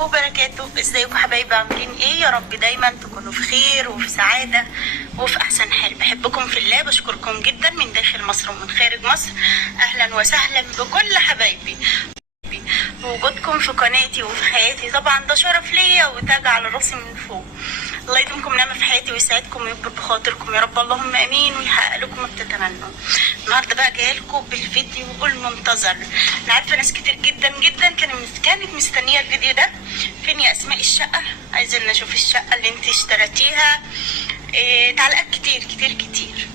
وبركاته. ازيكم حبايبي؟ عاملين ايه؟ يا رب دايما تكونوا في خير وفي سعادة وفي احسن حال. بحبكم في الله، بشكركم جدا من داخل مصر ومن خارج مصر. اهلا وسهلا بكل حبايبي. وجودكم في قناتي وفي حياتي طبعا ده شرف ليا وتاج على راسي من فوق. الله يديمكم نعمة في حياتي ويسعدكم ويكبر بخاطركم يا رب، اللهم امين، ويحقق لكم ما بتتمنوا. النهارده بقى جايه لكم بالفيديو المنتظر. انا عارفه ناس كتير جدا جدا كانت مستنيه الفيديو ده. فين يا اسماء الشقه؟ عايزين نشوف الشقه اللي انت اشتريتيها. تعليقات كتير كتير كتير.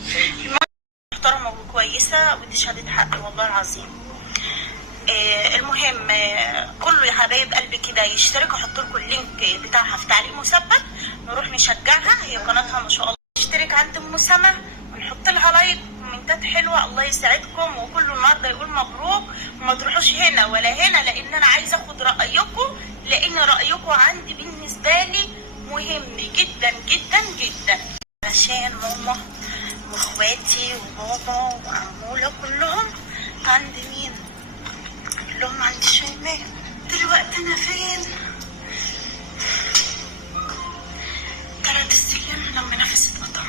محترمه وكويسه ودي شهاده حق والله العظيم. المهم كله يا حبايب قلبي كده يشترك، احط لكم اللينك بتاعها في تعليق مثبت، نروح نشجعها. هي قناتها ما شاء الله. اشترك عند ام سما ونحط لها لايك وكومنتات حلوه. الله يسعدكم، وكله النهارده يقول مبروك. وما تروحوش هنا ولا هنا، لان انا عايزه اخد رايكم، لان رايكم عندي بالنسبه لي مهم جدا جدا جدا. عشان ماما واخواتي وبابا وعموله كلهم عند مين؟ كلهم عند شيماء. دلوقتي انا فين؟ طلعت السلم لما نفسي اتقطع.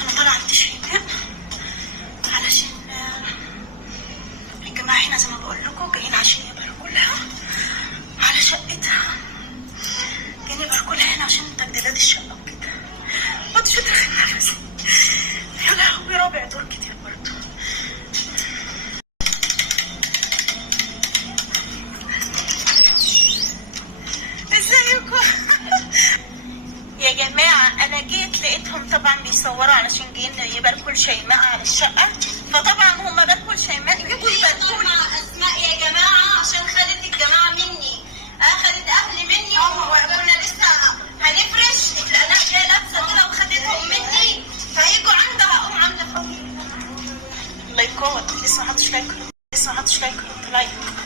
انا طالعه عند شيماء علشان الجماعه هنا زي ما بقول لكم جايين عشان يباركوا لها على شقتها. جايين يباركوا لها هنا عشان تجديدات الشقه وكده. ما شو داخل نفسي يا لهوي، رابع دور كتير برضه. يا جماعة أنا جيت لقيتهم طبعا بيصوروا علشان جايين يباركوا لشيماء على الشقة، فطبعا هم باركوا لشيماء يجوا يباركوا لي. أسماء يا جماعة عشان خدت الجماعة مني، أخدت أهلي مني وكنا لسه هنفرش اتلقيناها جاية لابسة كده وخدتهم مني، فهيجوا عندها أقوم عاملة لايكات. لسه ما حطش لايك، لسه ما حطش لايك.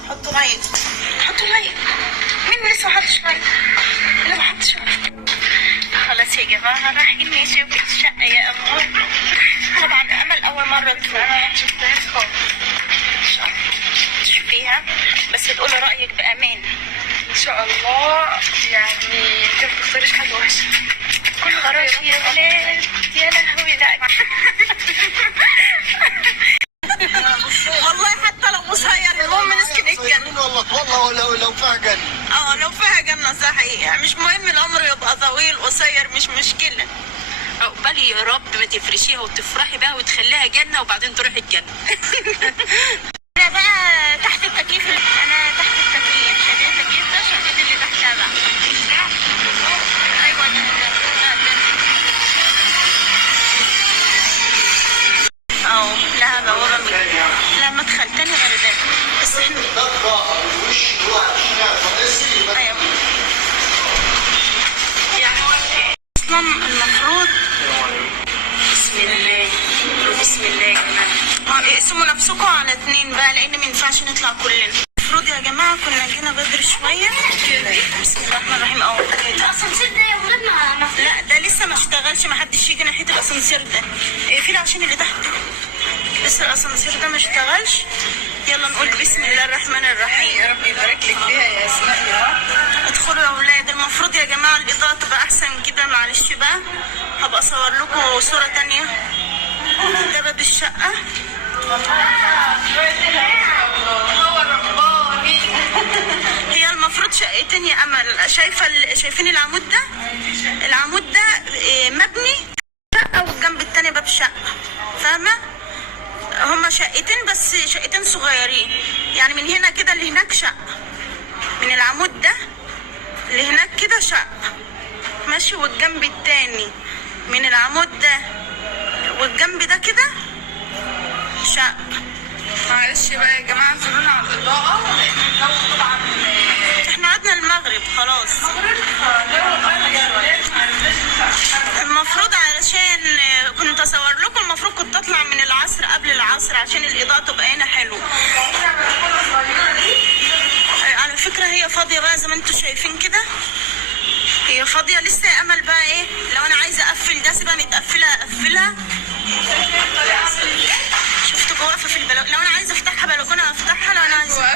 حطوا لايك، حطوا لايك. مين لسه ما حطش لايك؟ اللي ما حطش لايك. خلاص يا جماعة رايحين نشوف الشقة يا أمور. طبعا أمل أول مرة تروح، ما شفتهاش خالص. إن شاء الله تشوفيها بس تقولي رأيك بأمان. ان شاء الله. يعني انت ما بتختاريش حاجه وحشه. كل غراش يا ولاد. يا لهوي لا. والله حتى لو قصير المهم نسكن الجنة. والله لو فيها جنة. لو فيها جنة صحيح. مش مهم العمر يبقى طويل قصير، مش مشكلة. عقبالي يا رب ما تفرشيها وتفرحي بقى وتخليها جنة وبعدين تروحي الجنة. انا بقى تحت التكييف. انا تحت التكييف. شديد التكييف ده شديد اللي تحتها بقى. ايوه لها بوابة لها مدخل تاني غير ده. بس احنا ايوه اصلا المفروض بسم الله بسم الله يا جماعه. اقسموا نفسكم على 2 بقى، لان ما ينفعش نطلع كلنا. المفروض يا جماعه كنا جينا بدري شويه. بسم الله الرحمن الرحيم. الأسانسير ده يا ولاد لا ده لسه ما اشتغلش، ما حدش يجي ناحيه الاسانسير ده. اقفلي عشان اللي تحت. لسه الاسانسير ده ما اشتغلش. يلا نقول بسم الله الرحمن الرحيم. يا رب يبارك لك فيها يا اسماء يا رب. ادخلوا يا اولاد. المفروض يا جماعه الاضاءه تبقى احسن كده، معلش بقى هبقى اصور لكم صوره تانية. ده باب الشقه. هي المفروض شقتين يا امل. شايفين العمود ده؟ العمود ده مبني شقه والجنب التاني باب شقه، فاهمه؟ هما شقتين بس شقتين صغيرين، يعني من هنا كده اللي هناك شقه، من العمود ده اللي هناك كده شقه ماشي، والجنب التاني من العمود ده والجنب ده كده شقه. معلش بقى يا جماعه اعذرونا على الاضاءه لان الجو طبعا احنا قعدنا المغرب خلاص. المفروض علشان كنت اصور لكم، المفروض كنت اطلع من العصر قبل العصر عشان الاضاءه تبقى هنا حلوه. على فكره هي فاضيه بقى زي ما انتم شايفين كده. هي فاضيه لسه يا امل. بقى ايه لو انا عايزه اقفل ده سيبها متقفله اقفلها. شفت واقفه في البلكونه. لو انا عايزه افتحها بلكونه افتحها. لو انا عايزه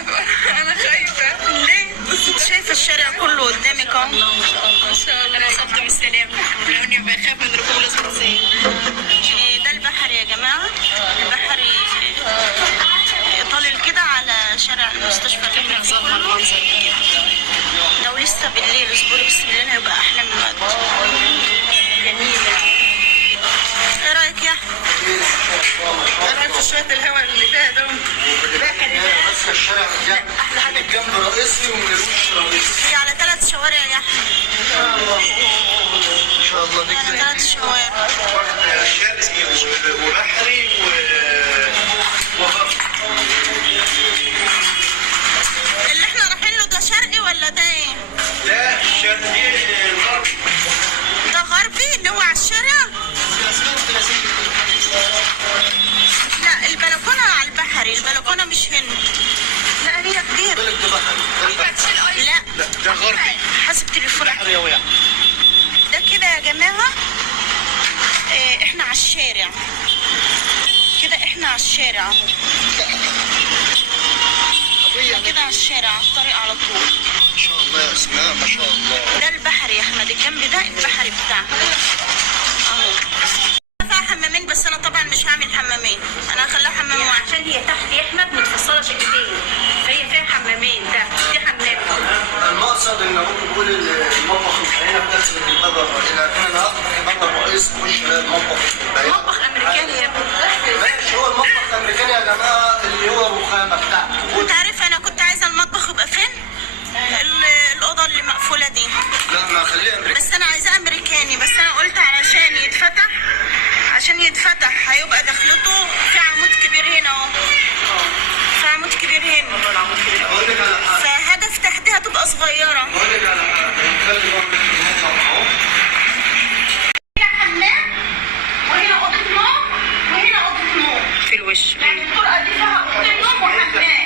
انا خايفه. ليه؟ بصي انت شايفه الشارع الشارع كله قدامك اهو. ما شاء الله. انا وصلت بالسلامه، لاني بخاف من ركوب الاسانسير. ده البحر يا جماعة، البحر طالع كده على شارع المستشفى اللي احنا فيه نظام كله. المنظر كده. لو لسه بالليل اصبري بس، بالليل هيبقى احلى من الوقت. جميله. ايه رايك يا احمد؟ ايه رايك في شويه الهواء اللي فيها دول؟ بس الشارع ده من الجنب رئيسي ومن الوش رئيسي. هي على 3 شوارع يا احمد، ان شاء الله على نجري 3 شوارع. واحد شرقي وبحري وغربي. اللي احنا رايحين له ده شرقي ولا ده ايه؟ لا شرقي غربي. ده غربي اللي هو على الشارع؟ لا البلكونة على البحري، البلكونة مش هنا. لا هي كبيرة. بالك ده بحري. لا لا ده غربي. حسب تليفون. بحري يا ويا. ده كده يا جماعة احنا على الشارع كده، احنا على الشارع اهو، كده على الشارع على الطريق على طول. ما شاء الله يا اسماء ما شاء الله. ده البحر يا احمد، الجنب ده البحر بتاعنا اهو. فيها حمامين بس انا طبعا مش هعمل حمامين، انا هخليها حمام واحد. عشان هي تحت يا احمد متفصله شقتين، فهي فيها حمامين، دي حمام. المقصد ان هو بيقول المطبخ هنا بتنزل من بره الرئيسي، لكن انا هخرج بره الرئيس تخش المطبخ البعيد. مطبخ امريكاني يا ابني. ماشي، هو المطبخ الامريكاني يا جماعه اللي هو الرخامه بتاعته. انت عارف انا كنت عايزه المطبخ يبقى فين؟ الاوضه اللي مقفوله دي. لا ما خليه امريكاني. بس انا عايزاه امريكاني، بس انا قلت علشان يتفتح، عشان يتفتح هيبقى دخلته في عمود كبير هنا اهو، في عمود كبير هنا، اقول لك على حاجه. فهدف تحتها تبقى صغيره. اقول لك على حاجه. نخلي برضه المطبخ اهو. هنا حمام وهنا اوضه نوم وهنا اوضه نوم، في الوش. يعني الطرقه دي فيها اوضه نوم وحمام.